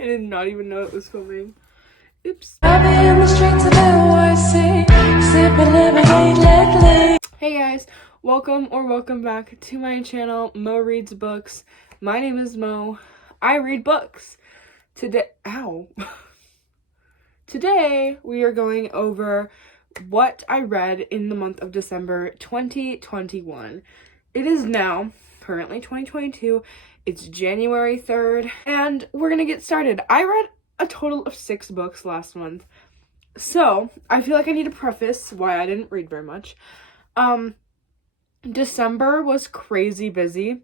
I did not even know it was filming. Oops. Hey guys, welcome back to my channel, Mo Reads Books. My name is Mo. I read books. Today we are going over what I read in the month of December 2021. It is now currently 2022. It's January 3rd, and we're gonna get started. I read a total of 6 books last month, so I feel like I need to preface why I didn't read very much. December was crazy busy,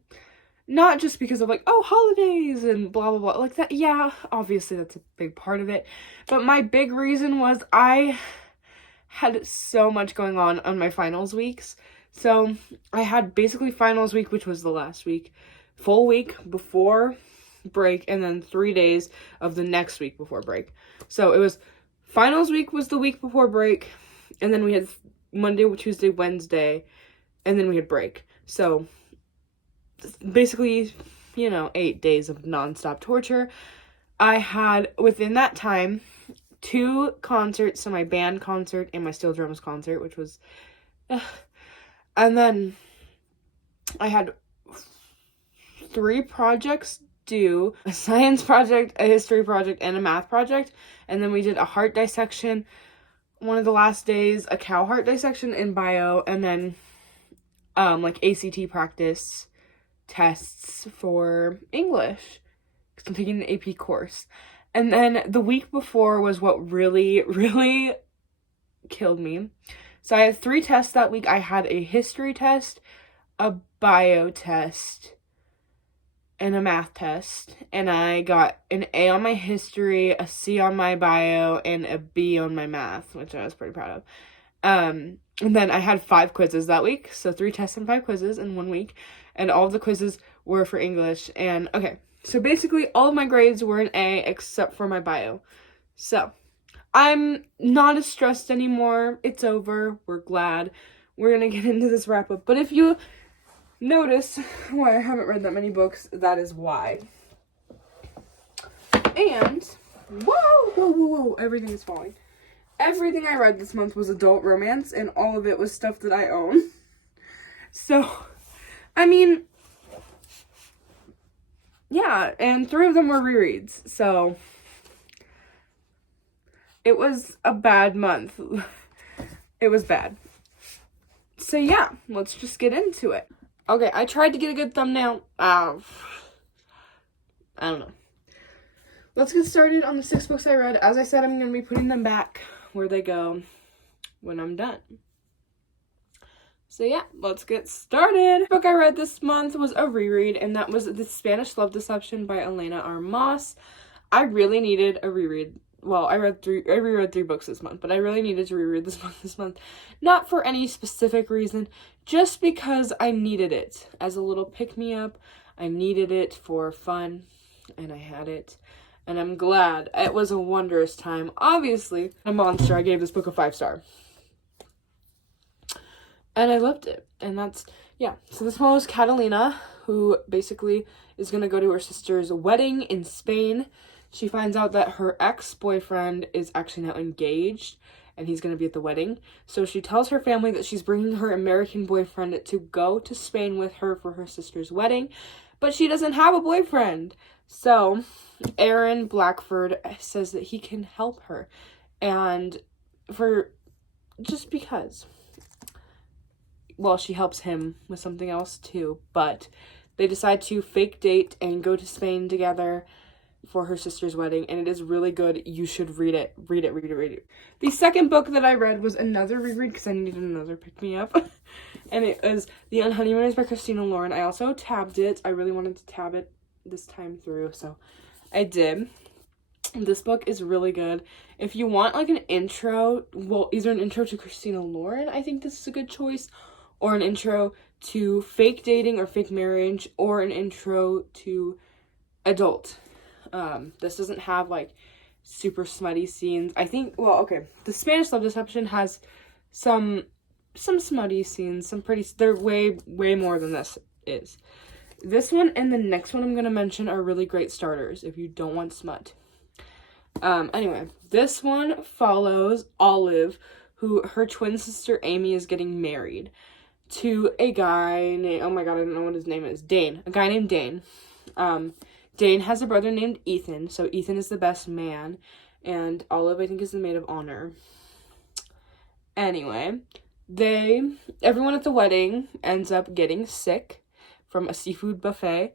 not just because of holidays and blah blah blah like that. Yeah, obviously that's a big part of it, but my big reason was I had so much going on my finals weeks. So I had basically finals week, which was the last week, full week before break, and then 3 days of the next week before break. So it was finals week was the week before break, and then we had Monday, Tuesday, Wednesday, and then we had break. So basically, 8 days of nonstop torture. I had, within that time, 2 concerts, so my band concert and my steel drums concert, which was... And then I had 3 projects due, a science project, a history project, and a math project. And then we did a heart dissection one of the last days, a cow heart dissection in bio, and then ACT practice tests for English, because I'm taking the AP course. And then the week before was what really, really killed me. So I had 3 tests that week. I had a history test, a bio test, and a math test. And I got an A on my history, a C on my bio, and a B on my math, which I was pretty proud of. And then I had 5 quizzes that week. So 3 tests and 5 quizzes in 1 week. And all of the quizzes were for English. And okay, so basically all of my grades were an A except for my bio. So I'm not as stressed anymore. It's over. We're glad. We're gonna get into this wrap up. But if you notice why I haven't read that many books, that is why. And whoa, everything is falling. Everything I read this month was adult romance, and all of it was stuff that I own. So, yeah, and 3 of them were rereads. So it was a bad month. It was bad. So yeah, let's just get into it. Okay, I tried to get a good thumbnail. I don't know. Let's get started on the 6 books I read. As I said, I'm going to be putting them back where they go when I'm done. So yeah, let's get started. The book I read this month was a reread, and that was The Spanish Love Deception by Elena R. Moss. I really needed a reread. Well, I reread 3 books this month, but I really needed to reread this month. Not for any specific reason, just because I needed it. As a little pick-me-up, I needed it for fun, and I had it. And I'm glad. It was a wondrous time. Obviously, a monster. I gave this book a 5-star. And I loved it. And that's, yeah. So this one was Catalina, who basically is going to go to her sister's wedding in Spain. She finds out that her ex-boyfriend is actually now engaged, and he's going to be at the wedding. So she tells her family that she's bringing her American boyfriend to go to Spain with her for her sister's wedding, but she doesn't have a boyfriend. So Aaron Blackford says that he can help her, and just because. Well, she helps him with something else too, but they decide to fake date and go to Spain together for her sister's wedding, and it is really good. You should read it. Read it. The second book that I read was another reread because I needed another pick-me-up, and it was The Honeymoon by Christina Lauren. I also tabbed it. I really wanted to tab it this time through, so I did. This book is really good. If you want an intro, either an intro to Christina Lauren, I think this is a good choice, or an intro to fake dating or fake marriage, or an intro to adult. This doesn't have super smutty scenes. I think, The Spanish Love Deception has some smutty scenes, they're way more than this is. This one and the next one I'm going to mention are really great starters if you don't want smut. Anyway, this one follows Olive, who her twin sister Amy is getting married to a guy named, oh my god, I don't know what his name is, Dane. A guy named Dane. Dane has a brother named Ethan, so Ethan is the best man, and Olive, I think, is the maid of honor. Anyway, everyone at the wedding ends up getting sick from a seafood buffet,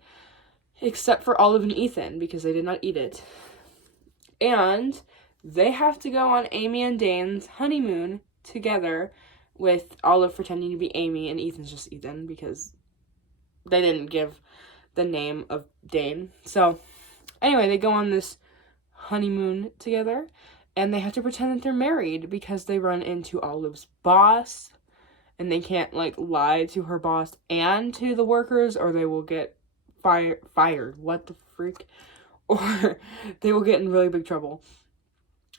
except for Olive and Ethan, because they did not eat it. And they have to go on Amy and Dane's honeymoon together, with Olive pretending to be Amy and Ethan's just Ethan, because they didn't give the name of Dane. So, anyway, they go on this honeymoon together, and they have to pretend that they're married because they run into Olive's boss, and they can't, like, lie to her boss and to the workers, or they will get fired. What the freak? Or they will get in really big trouble.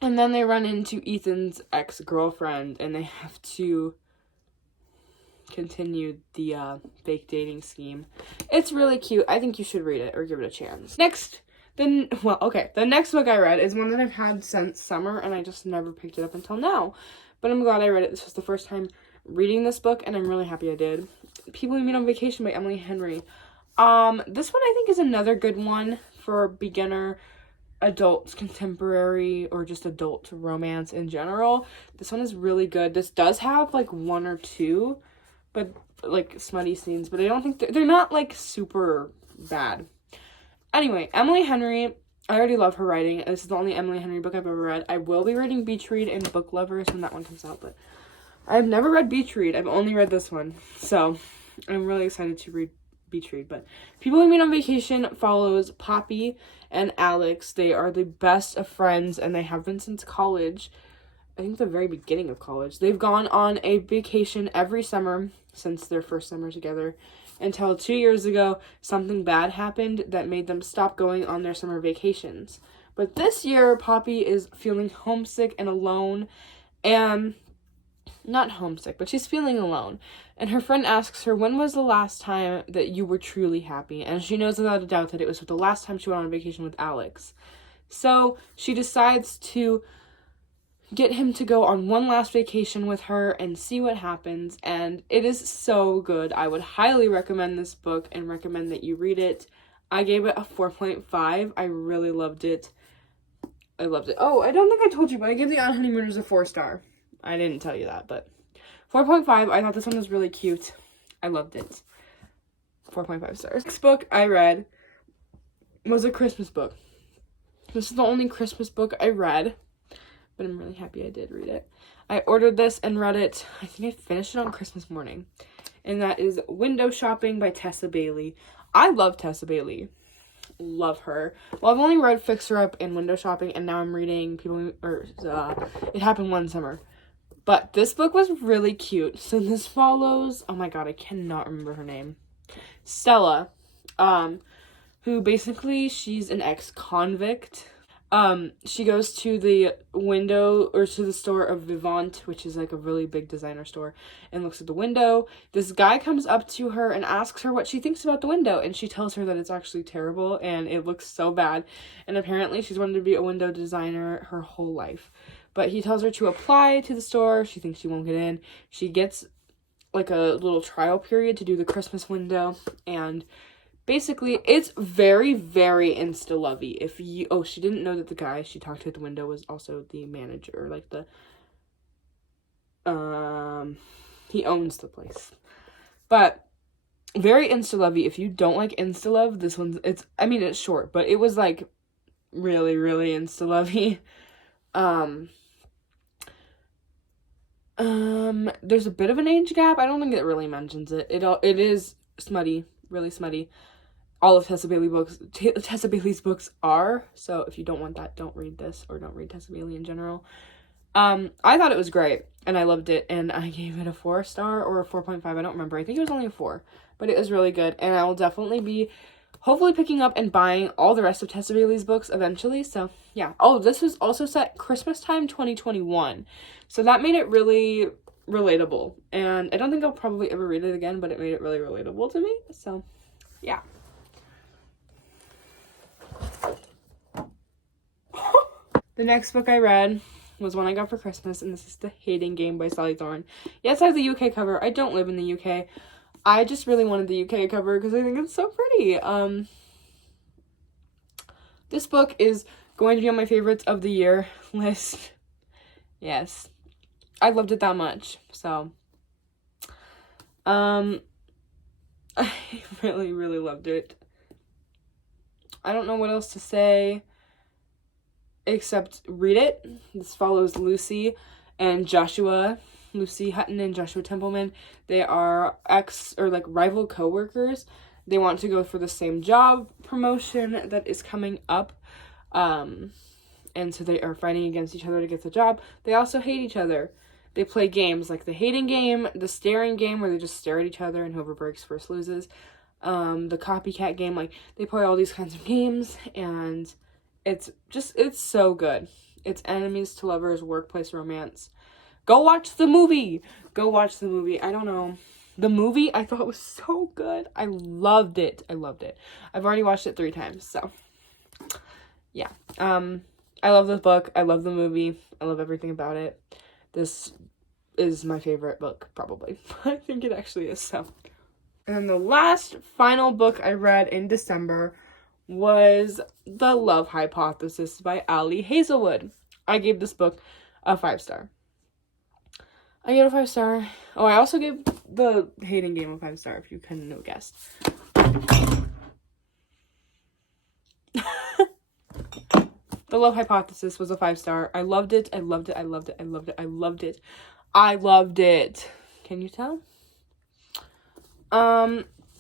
And then they run into Ethan's ex-girlfriend, and they have to continue the fake dating scheme. It's really cute. I think you should read it or give it a chance. The next book I read is one that I've had since summer, and I just never picked it up until now. But I'm glad I read it. This was the first time reading this book, and I'm really happy I did. People We Meet on Vacation by Emily Henry. This one I think is another good one for beginner adult contemporary or just adult romance in general. This one is really good. This does have like one or two, but like smutty scenes, but I don't think they're not like super bad. Anyway, Emily Henry, I already love her writing. This is the only Emily Henry book I've ever read. I will be reading Beach Read and Book Lovers when that one comes out, but I've never read Beach Read. I've only read this one, so I'm really excited to read Beach Read. But People We Meet on Vacation follows Poppy and Alex. They are the best of friends, and they have been since college. I think the very beginning of college. They've gone on a vacation every summer since their first summer together, until 2 years ago, something bad happened that made them stop going on their summer vacations. But this year, Poppy is feeling homesick and alone, and not homesick, but she's feeling alone. And her friend asks her, when was the last time that you were truly happy? And she knows without a doubt that it was the last time she went on vacation with Alex. So she decides to get him to go on one last vacation with her and see what happens. And it is so good. I would highly recommend this book and recommend that you read it. I gave it a 4.5. I really loved it. I loved it. Oh, I don't think I told you, but I gave The On Honeymooners a 4-star. I didn't tell you that, but 4.5. I thought this one was really cute. I loved it. 4.5 stars. Next book I read was a Christmas book. This is the only Christmas book I read, but I'm really happy I did read it. I ordered this and read it. I think I finished it on Christmas morning. And that is Window Shopping by Tessa Bailey. I love Tessa Bailey. Love her. Well, I've only read Fixer Up and Window Shopping, and now I'm reading It Happened One Summer. But this book was really cute. So this follows, oh my god, I cannot remember her name. Stella, who basically, she's an ex-convict. She goes to the window, or to the store of Vivant, which is like a really big designer store, and looks at the window. This guy comes up to her and asks her what she thinks about the window, and she tells her that it's actually terrible and it looks so bad. And apparently she's wanted to be a window designer her whole life. But he tells her to apply to the store. She thinks she won't get in. She gets like a little trial period to do the Christmas window, and basically, it's very, very insta-lovey. She didn't know that the guy she talked to at the window was also the manager, like he owns the place. But very insta-lovey. If you don't like insta-love, this one's, it's short, but it was, like, really, really insta-lovey. There's a bit of an age gap. I don't think it really mentions it. It is smutty, really smutty. All of Tessa Bailey's books are, so if you don't want that, don't read this, or don't read Tessa Bailey in general. I thought it was great, and I loved it, and I gave it a 4-star or a 4.5, I don't remember. I think it was only a 4, but it was really good, and I will definitely be hopefully picking up and buying all the rest of Tessa Bailey's books eventually, so yeah. Oh, this was also set Christmas time 2021, so that made it really relatable, and I don't think I'll probably ever read it again, but it made it really relatable to me, so yeah. The next book I read was one I got for Christmas, and this is The Hating Game by Sally Thorne. Yes, I have the UK cover. I don't live in the UK. I just really wanted the UK cover because I think it's so pretty. This book is going to be on my favorites of the year list. Yes. I loved it that much. So, I really, really loved it. I don't know what else to say except read it. This follows Lucy and Joshua. Lucy Hutton and Joshua Templeman. They are rival co-workers. They want to go for the same job promotion that is coming up. And so they are fighting against each other to get the job. They also hate each other. They play games like the hating game, the staring game where they just stare at each other and whoever breaks first loses. The copycat game, like they play all these kinds of games, and it's so good. It's enemies to lovers, workplace romance. Go watch the movie. I don't know. The movie I thought was so good. I loved it. I've already watched it 3 times, so yeah. I love this book. I love the movie. I love everything about it. This is my favorite book, probably. I think it actually is, so. And then the last final book I read in December was The Love Hypothesis by Ali Hazelwood. I gave this book a 5-star. I gave it a 5-star. Oh, I also gave The Hating Game a 5-star, if you couldn't have guessed. The Love Hypothesis was a 5-star. I loved it. Can you tell?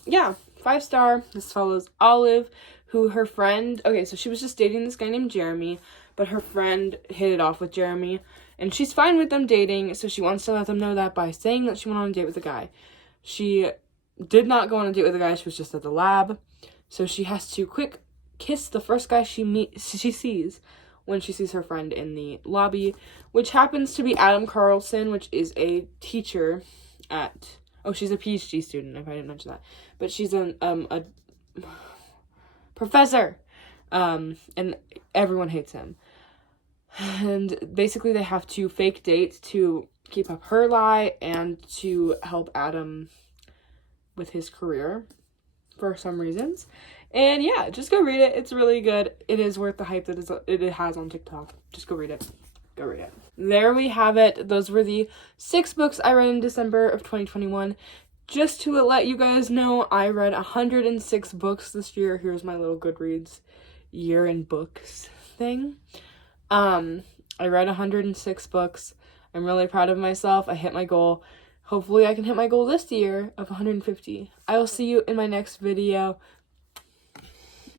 Yeah, 5-star. This follows Olive, who her friend, okay, so she was just dating this guy named Jeremy, but her friend hit it off with Jeremy, and she's fine with them dating, so she wants to let them know that by saying that she went on a date with a guy. She did not go on a date with a guy, she was just at the lab, so she has to quick kiss the first guy she sees when she sees her friend in the lobby, which happens to be Adam Carlson, which is a teacher at, she's a PhD student, if I didn't mention that, but she's a professor, and everyone hates him, and basically they have to fake date to keep up her lie and to help Adam with his career for some reasons. And yeah, just go read it. It's really good. It is worth the hype that it has on TikTok. Just go read it. There we have it. Those were the 6 books I read in December of 2021. Just to let you guys know, I read 106 books this year. Here's my little Goodreads year in books thing. I read 106 books. I'm really proud of myself. I hit my goal. Hopefully I can hit my goal this year of 150. I will see you in my next video.